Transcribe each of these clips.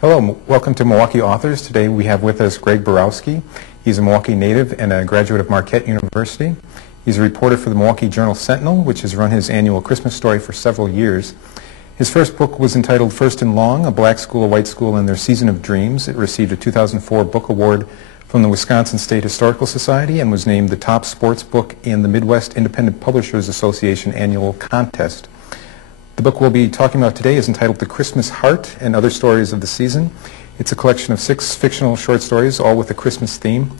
Hello, welcome to Milwaukee Authors. Today we have with us Greg Borowski. He's a Milwaukee native and a graduate of Marquette University. He's a reporter for the Milwaukee Journal-Sentinel, which has run his annual Christmas story for several years. His first book was entitled First and Long, A Black School, a White School, and Their Season of Dreams. It received a 2004 book award from the Wisconsin State Historical Society and was named the top sports book in the Midwest Independent Publishers Association annual contest. The book we'll be talking about today is entitled The Christmas Heart and Other Stories of the Season. It's a collection of 6 fictional short stories, all with a Christmas theme.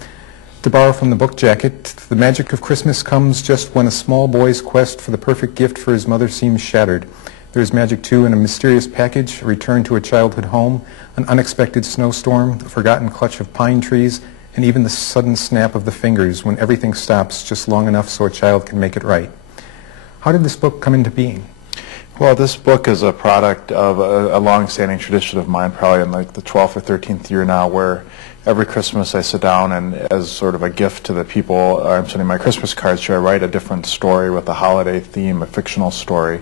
To borrow from the book jacket, the magic of Christmas comes just when a small boy's quest for the perfect gift for his mother seems shattered. There's magic, too, in a mysterious package, a return to a childhood home, an unexpected snowstorm, a forgotten clutch of pine trees, and even the sudden snap of the fingers when everything stops just long enough so a child can make it right. How did this book come into being? Well, this book is a product of a long-standing tradition of mine, probably in like the 12th or 13th year now, where every Christmas I sit down and as sort of a gift to the people I'm sending my Christmas cards to, I write a different story with a holiday theme, a fictional story.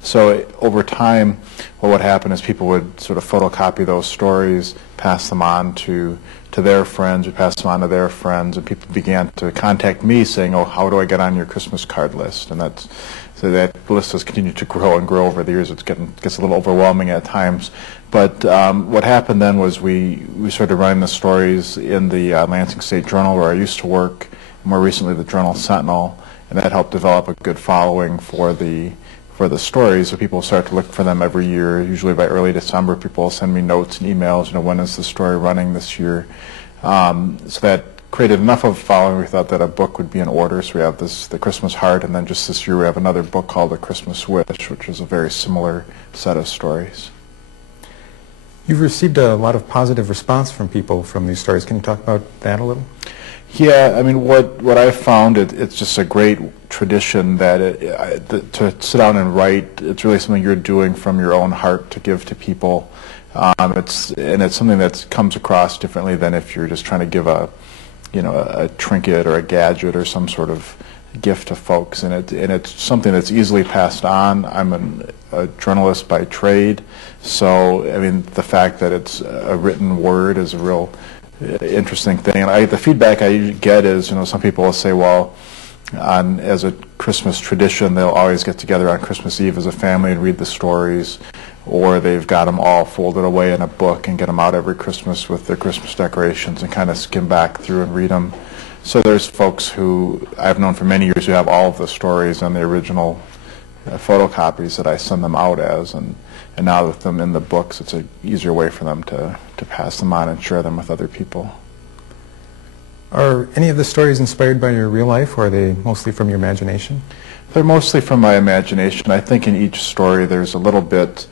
So over time, what would happen is people would sort of photocopy those stories, pass them on to their friends, or pass them on to their friends, and people began to contact me saying, oh, how do I get on your Christmas card list? And so that list has continued to grow and grow over the years. It gets a little overwhelming at times. But what happened then was we started running the stories in the Lansing State Journal, where I used to work, more recently the Journal-Sentinel, and that helped develop a good following for the stories. So people start to look for them every year. Usually by early December, people will send me notes and emails, when is the story running this year? So that created enough of a following. We thought that a book would be in order. So we have The Christmas Heart, and then just this year we have another book called The Christmas Wish, which is a very similar set of stories. You've received a lot of positive response from people from these stories. Can you talk about that a little? Yeah, I mean, what I've found, it's just a great tradition that to sit down and write, it's really something you're doing from your own heart to give to people. It's something that comes across differently than if you're just trying to give a trinket or a gadget or some sort of gift to folks, and it's something that's easily passed on. I'm a journalist by trade, so I mean the fact that it's a written word is a real interesting thing. And the feedback I get is, some people will say, well, as a Christmas tradition, they'll always get together on Christmas Eve as a family and read the stories, or they've got them all folded away in a book and get them out every Christmas with their Christmas decorations and kind of skim back through and read them. So there's folks who I've known for many years who have all of the stories and the original photocopies that I send them out as, and now with them in the books, it's an easier way for them to pass them on and share them with other people. Are any of the stories inspired by your real life, or are they mostly from your imagination? They're mostly from my imagination. I think in each story there's a little bit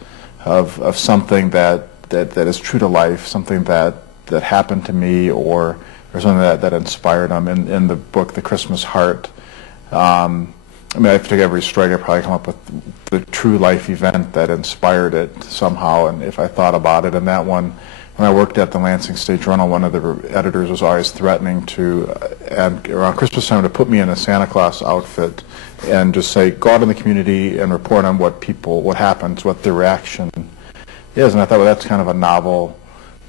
of something that is true to life, something that happened to me, or something that inspired them. In the book, The Christmas Heart, I mean, if I took every story, I'd probably come up with the true life event that inspired it somehow, and if I thought about it. And that one, when I worked at the Lansing State Journal, one of the editors was always threatening to, around Christmas time, to put me in a Santa Claus outfit and just say, go out in the community and report on what happens, what the reaction is. And I thought, well, that's kind of a novel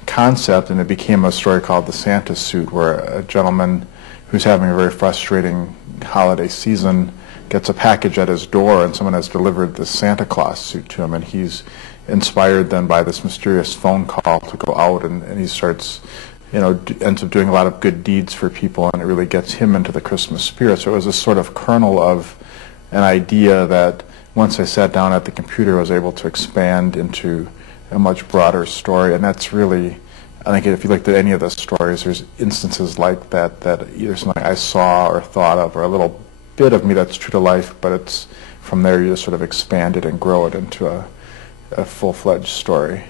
concept, and it became a story called The Santa Suit, where a gentleman who's having a very frustrating holiday season gets a package at his door, and someone has delivered the Santa Claus suit to him, and he's inspired then by this mysterious phone call to go out, and he starts, ends up doing a lot of good deeds for people, and it really gets him into the Christmas spirit. So it was a sort of kernel of an idea that once I sat down at the computer, I was able to expand into a much broader story. And that's really, I think if you looked at any of the stories, there's instances like that either something I saw or thought of, or a little bit of me that's true to life, but it's from there you just sort of expand it and grow it into a full-fledged story.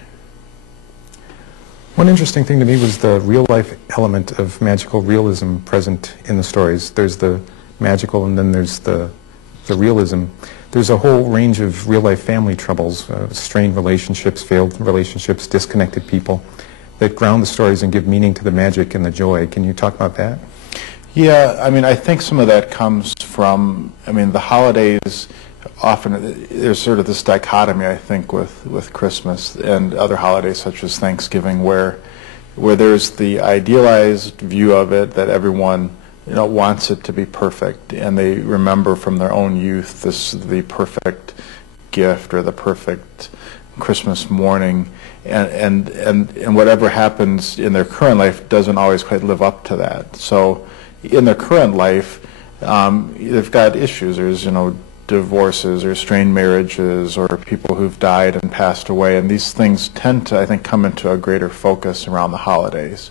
One interesting thing to me was the real-life element of magical realism present in the stories. There's the magical, and then there's the realism. There's a whole range of real-life family troubles, strained relationships, failed relationships, disconnected people, that ground the stories and give meaning to the magic and the joy. Can you talk about that? Yeah, I mean, I think some of that comes from, the holidays often there's sort of this dichotomy, I think, with Christmas and other holidays such as Thanksgiving, where there's the idealized view of it that everyone wants it to be perfect, and they remember from their own youth the perfect gift or the perfect Christmas morning, and whatever happens in their current life doesn't always quite live up to that. So in their current life, they've got issues. There's divorces or strained marriages or people who've died and passed away, and these things tend to, I think, come into a greater focus around the holidays.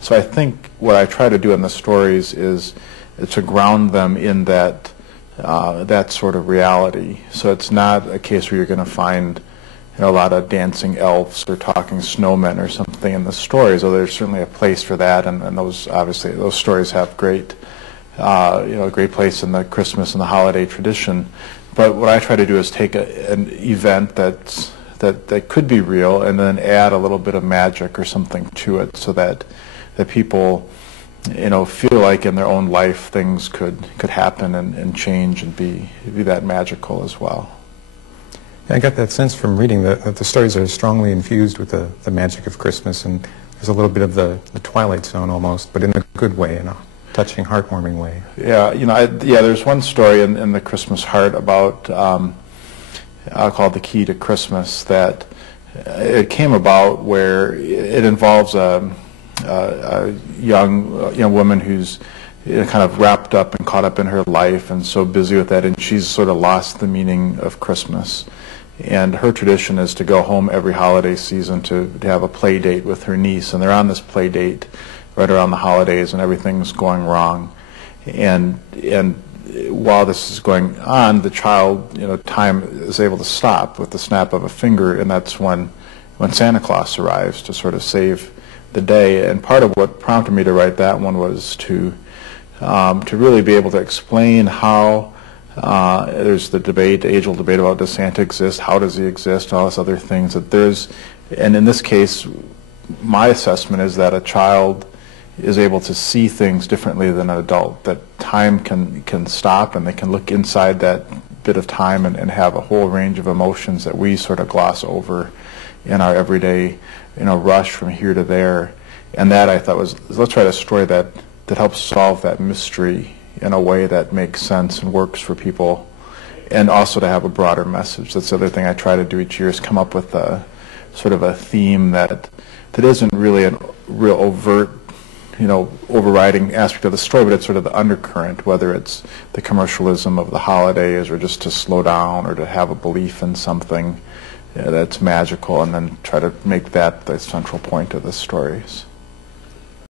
So I think what I try to do in the stories is to ground them in that sort of reality. So it's not a case where you're going to find a lot of dancing elves or talking snowmen or something in the stories, although there's certainly a place for that, and those, obviously, those stories have great a great place in the Christmas and the holiday tradition. But what I try to do is take an event that could be real and then add a little bit of magic or something to it, so that people feel like in their own life things could happen and change and be that magical as well. Yeah, I got that sense from reading that the stories are strongly infused with the magic of Christmas, and there's a little bit of the Twilight Zone almost, but in a good way, touching, heartwarming way. Yeah, there's one story in the Christmas Heart about called "The Key to Christmas" that it came about where it involves a young woman who's kind of wrapped up and caught up in her life and so busy with that, and she's sort of lost the meaning of Christmas. And her tradition is to go home every holiday season to have a play date with her niece, and they're on this play date right around the holidays, and everything's going wrong. And while this is going on, the child, time is able to stop with the snap of a finger, and that's when Santa Claus arrives to sort of save the day. And part of what prompted me to write that one was to really be able to explain how there's the debate, the age-old debate about does Santa exist, how does he exist, all these other things that there's, and in this case, my assessment is that a child is able to see things differently than an adult, that time can stop and they can look inside that bit of time and have a whole range of emotions that we sort of gloss over in our everyday rush from here to there. And that I thought was, let's write a story that helps solve that mystery in a way that makes sense and works for people, and also to have a broader message. That's the other thing I try to do each year, is come up with a sort of a theme that isn't really a real overt overriding aspect of the story, but it's sort of the undercurrent, whether it's the commercialism of the holidays or just to slow down or to have a belief in something that's magical, and then try to make that the central point of the stories.